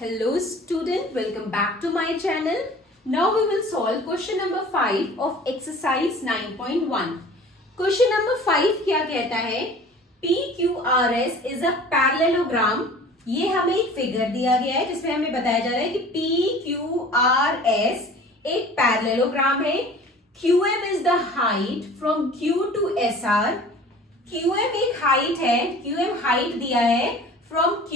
Hello student, welcome back to my channel. Now we will solve question number 5 of exercise 9.1. Question number 5 क्या कहता है? PQRS is a parallelogram. ये हमें एक figure दिया गया है जिसमें हमें बताया जा रहा है कि PQRS एक पैरेललोग्राम है. QM is the height from Q to SR. QM एक हाइट है, QM हाइट दिया है from Q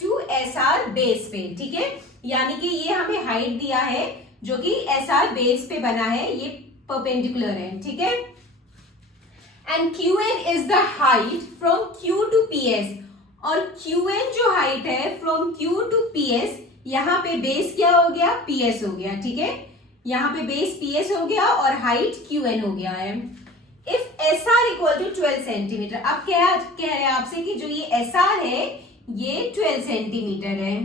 to SR base पे. ठीक है, यानी कि ये हमें हाइट दिया है जो कि SR बेस पे बना है, ये परपेंडिकुलर है. ठीक है, and QN is the height from Q to PS. और QN जो हाइट है फ्रॉम Q टू PS, यहाँ पे बेस क्या हो गया? PS हो गया. ठीक है, यहाँ पे बेस PS हो गया और हाइट QN हो गया है. If SR equal to 12 centimetre. अब क्या कह रहे हैं आपसे कि जो ये SR है ये 12 सेंटीमीटर है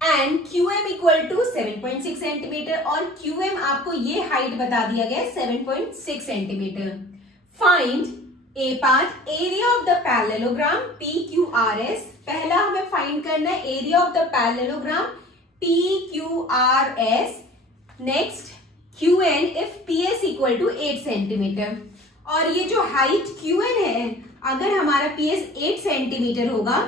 and QM equal to 7.6 centimetre और QM आपको ये हाइट बता दिया गया 7.6 centimetre. Find a part area of the parallelogram PQRS. पहला हमें फाइंड करना है area of the parallelogram PQRS. Next QN if PS equal to 8 centimetre. और ये जो हाइट QN है, अगर हमारा PS 8 सेंटीमीटर होगा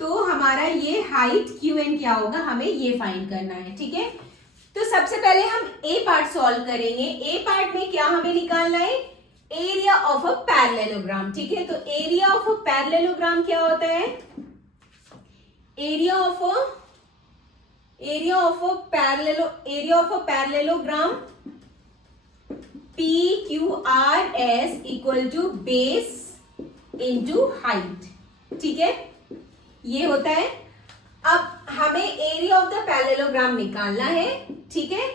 तो हमारा ये हाइट QN क्या होगा, हमें ये फाइंड करना है. ठीक है, तो सबसे पहले हम ए पार्ट सॉल्व करेंगे. ए पार्ट में क्या हमें निकालना है? Area of a parallelogram. ठीक है, तो एरिया ऑफ अ पैरेललोग्राम क्या होता है? Area of a parallelogram PQRS equal to base into height. ठीक है, ये होता है. अब हमें एरिया ऑफ द पैरेललोग्राम निकालना है. ठीक है,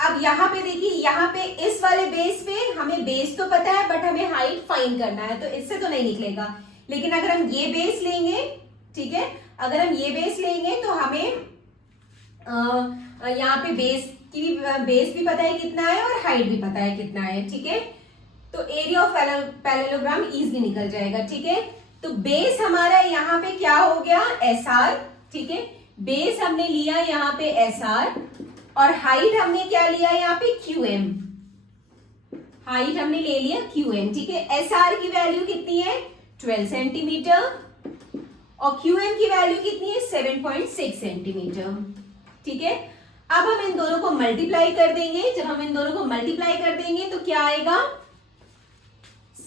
अब यहाँ पे देखिए, यहाँ पे इस वाले बेस पे हमें बेस तो पता है बट हमें हाइट फाइंड करना है, तो इससे तो नहीं निकलेगा. लेकिन अगर हम ये बेस लेंगे, ठीक है, अगर हम ये बेस लेंगे तो हमें यहाँ पे बेस भी पता है कितना है और हाइट भी पता है कितना है. ठीक है, तो एरिया ऑफ पैरेललोग्राम इजीली निकल जाएगा. ठीक है, तो बेस हमारा यहाँ पे क्या हो गया? SR. ठीक है, बेस हमने लिया यहाँ पे SR और हाइट हमने क्या लिया यहाँ पे? QM. हाइट हमने ले लिया QM. ठीक है, SR की वैल्यू कितनी है? 12 सेंटीमीटर और QM की वैल्यू कितनी है? 7.6 सेंटीमीटर. ठीक है, अब हम इन दोनों को मल्टीप्लाई कर देंगे. जब हम इन दोनों को मल्टीप्लाई कर देंगे तो क्या आएगा?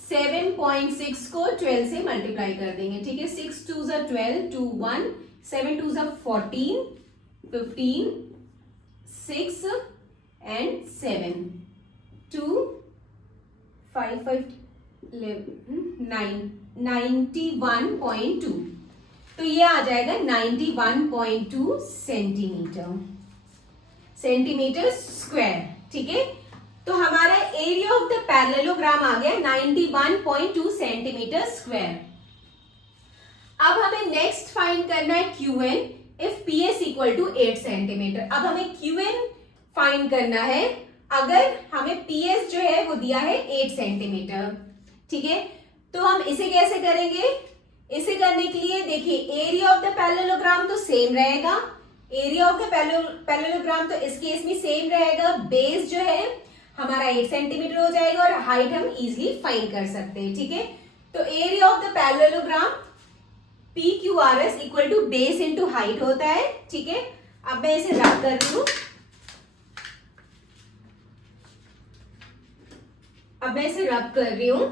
7.6 को 12 से मल्टीप्लाई कर देंगे. ठीक है, 6 2 12, 2 1, 7 2 14, 15, 6 and 7, 2 5 5 11 91.2. तो ये आ जाएगा 91.2 सेंटीमीटर स्क्वायर. ठीक है, तो हमारा एरिया ऑफ द पैरेललोग्राम आ गया 91.2 सेंटीमीटर स्क्वायर. अब हमें नेक्स्ट फाइंड करना है QN if PS equal to 8 centimetre. अब हमें QN फाइंड करना है अगर हमें PS जो है वो दिया है 8 सेंटीमीटर. ठीक है, तो हम इसे कैसे करेंगे? इसे करने के लिए देखिए, एरिया ऑफ द पैरेललोग्राम तो सेम रहेगा. एरिया ऑफ द पैरेललोग्राम तो इस केस में सेम रहेगा. बेस जो है हमारा 8 सेंटीमीटर हो जाएगा और हाइट हम इजीली फाइंड कर सकते हैं. ठीक है, तो area of the parallelogram PQRS equal to base into height होता है. ठीक है, अब मैं इसे रब कर रही हूं.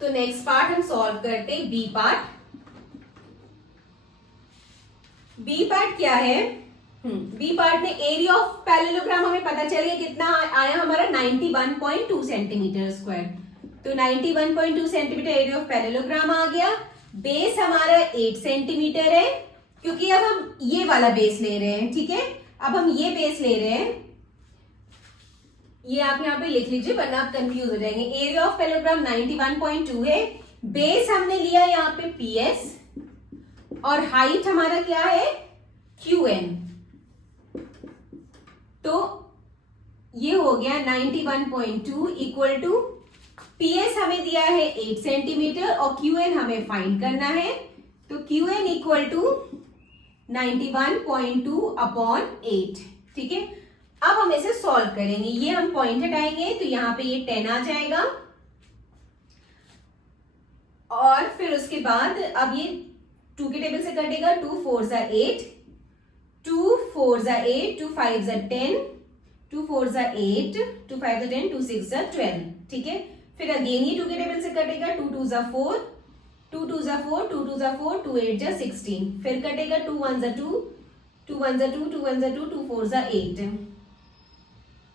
तो नेक्स्ट पार्ट हम सॉल्व करते हैं. बी पार्ट क्या है? बी पार्ट में एरिया ऑफ पैरेललोग्राम हमें पता चल गया कितना आया हमारा? 91.2 सेंटीमीटर स्क्वायर. तो 91.2 सेंटीमीटर एरिया ऑफ पैरेललोग्राम आ गया. बेस हमारा 8 सेंटीमीटर है क्योंकि अब हम ये वाला बेस ले रहे हैं. ठीक है, अब हम ये बेस ले रहे हैं. ये आप यहाँ पे लिख लीजिए वरना आप कंफ्यूज हो जाएंगे. एरिया ऑफ पैरेललोग्राम 91.2 है. बेस हमने लिया यहाँ पे PS और हाइट हमारा क्या है? QN. तो ये हो गया 91.2 इक्वल टू PS हमें दिया है 8 सेंटीमीटर और QN हमें फाइंड करना है, तो QN इक्वल टू 91.2 अपॉन 8। ठीक है, अब हम इसे सॉल्व करेंगे। ये हम पॉइंट हटाएंगे तो यहां पे ये 10 आ जाएगा और फिर उसके बाद अब ये 2 के टेबल से कटेगा। 2 4 जा 8, 2 4 जा 8, 2 5 जा 10, 2 4 जा 8, 2 5 जा 10, 2 6 जा 12। ठीक है, फिर अगेन ये 2 के टेबल से कटेगा। 2 2 जा 4, 2 2 जा 4, 2 2 जा 4, 2 8 जा 16, फिर कटेगा। 2 1 जा 2, 2 1 जा 2, 2 1 जा 2, 2 4 जा 8।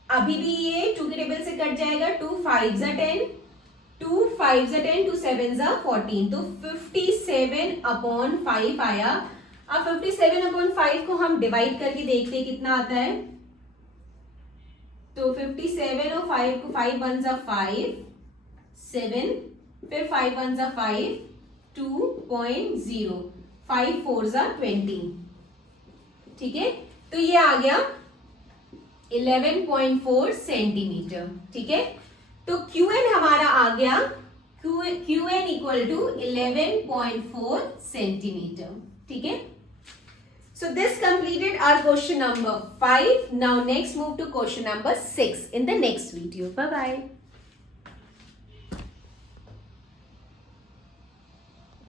अभी भी ये 2 के टेबल से कट जाएगा। 2 5 जा 10, 2 5 जा 10, 2 7 जा 14, तो 57 अपॉन 5 आया। अब 57 अपॉन 5 को हम डिवाइड करके देखते हैं कितना आता है। तो 57 और 5 को 5 1 जा 5 7, फिर 5 1 जा 5 2.0, 5 4 जा 20। ठीक है, तो ये आ गया 11.4 सेंटीमीटर। ठीक है, तो QN हमारा आ गया QN इक्वल टू 11.4 सेंटीमीटर। ठीक है, so this completed our question number 5. Now next move to question number 6 in the next video. Bye bye.